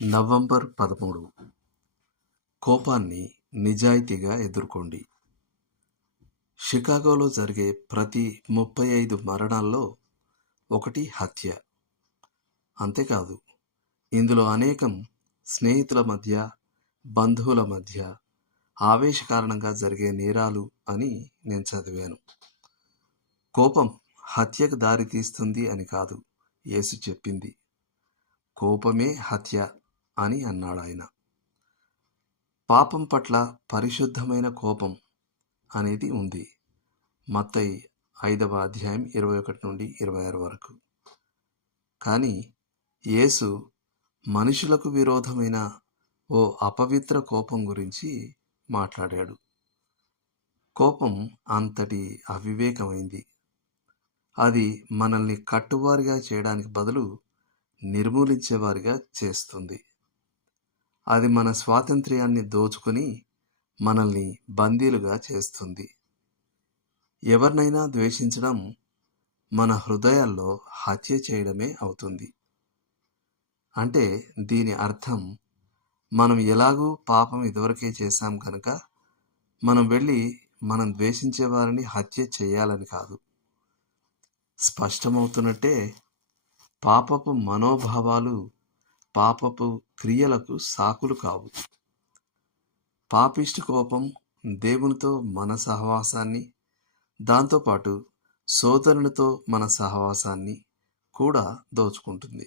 November 13. కోపాన్ని నిజాయితీగా ఎదుర్కోండి. షికాగోలో జరిగే ప్రతి 35 మరణాల్లో ఒకటి హత్య. అంతేకాదు, ఇందులో అనేకం స్నేహితుల మధ్య, బంధువుల మధ్య ఆవేశ కారణంగా జరిగే నేరాలు అని నేను చదివాను. కోపం హత్యకు దారి తీస్తుంది అని కాదు యేసు చెప్పింది. కోపమే హత్య అని అన్నాడాయన. పాపం పట్ల పరిశుద్ధమైన కోపం అనేది ఉంది. మత్తయి 5వ అధ్యాయం 21 నుండి 26 వరకు. కానీ యేసు మనుషులకు విరోధమైన ఓ అపవిత్ర కోపం గురించి మాట్లాడాడు. కోపం అంతటి అవివేకమైంది. అది మనల్ని కట్టువారిగా చేయడానికి బదులు నిర్మూలించేవారిగా చేస్తుంది. అది మన స్వాతంత్ర్యాన్ని దోచుకుని మనల్ని బందీలుగా చేస్తుంది. ఎవరినైనా ద్వేషించడం మన హృదయాల్లో హత్య చేయడమే అవుతుంది. అంటే దీని అర్థం మనం ఎలాగూ పాపం ఇదివరకే చేశాం కనుక మనం వెళ్ళి మనం ద్వేషించే వారిని హత్య చేయాలని కాదు. స్పష్టమవుతున్నట్టే పాపపు మనోభావాలు పాపపు క్రియలకు సాకులు కావు. పాపిష్టి కోపం దేవునితో మన సహవాసాన్ని, దాంతోపాటు సోదరునితో మన సహవాసాన్ని కూడా దోచుకుంటుంది.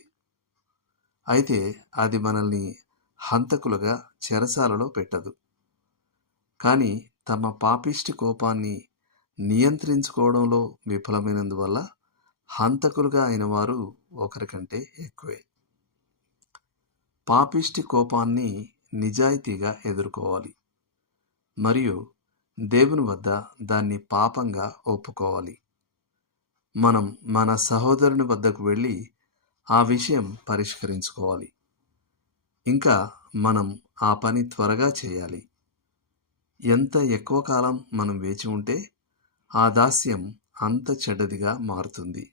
అయితే అది మనల్ని హంతకులుగా చెరసాలలో పెట్టదు. కానీ తమ పాపిష్టి కోపాన్ని నియంత్రించుకోవడంలో విఫలమైనందువల్ల హంతకులుగా అయిన వారు ఒకరికంటే ఎక్కువే. పాపిష్టి కోపాన్ని నిజాయితీగా ఎదుర్కోవాలి మరియు దేవుని వద్ద దాన్ని పాపంగా ఒప్పుకోవాలి. మనం మన సహోదరుని వద్దకు వెళ్ళి ఆ విషయం పరిష్కరించుకోవాలి. ఇంకా మనం ఆ పని త్వరగా చేయాలి. ఎంత ఎక్కువ కాలం మనం వేచి ఉంటే ఆ దాస్యం అంత చెడ్డదిగా మారుతుంది.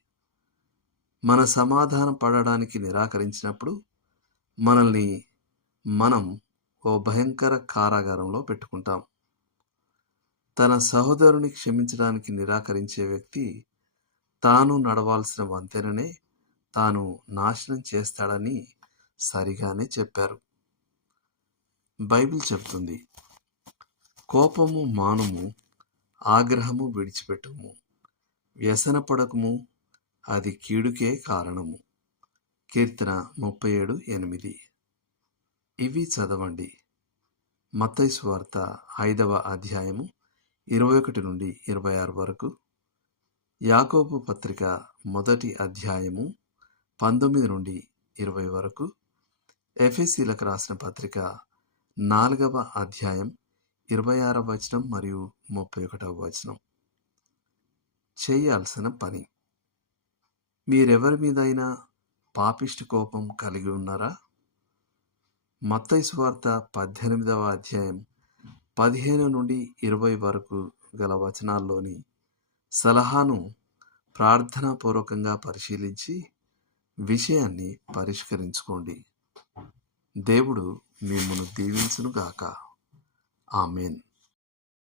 మన సమాధానం పడడానికి నిరాకరించినప్పుడు మనల్ని మనం ఓ భయంకర కారాగారంలో పెట్టుకుంటాం. తన సహోదరుని క్షమించడానికి నిరాకరించే వ్యక్తి తాను నడవాల్సిన వంతెననే తాను నాశనం చేస్తాడని సరిగానే చెప్పారు. బైబిల్ చెప్తుంది, కోపము మానుము, ఆగ్రహము విడిచిపెట్టుము, వ్యసనపడకుము, అది కీడుకే కారణము. కీర్తన 37:8. ఇవి చదవండి. మత్తయి సువార్త 5వ అధ్యాయము 21 నుండి 26 వరకు, యాకోబు పత్రిక 1వ అధ్యాయము 19 నుండి 20 వరకు, ఎఫెసీలకు రాసిన పత్రిక 4వ అధ్యాయం 26వ వచనం మరియు 31వ వచనం. చేయాల్సిన పని. మీరెవరి మీదైనా పాపిష్టి కోపం కలిగి ఉన్నారా? మత్తయి సువార్త 18వ అధ్యాయం 15 నుండి 20 వరకు గల వచనాల్లోని సలహాను ప్రార్థనాపూర్వకంగా పరిశీలించి విషయాన్ని పరిష్కరించుకోండి. దేవుడు మిమ్మును దీవించునుగాక. ఆమేన్.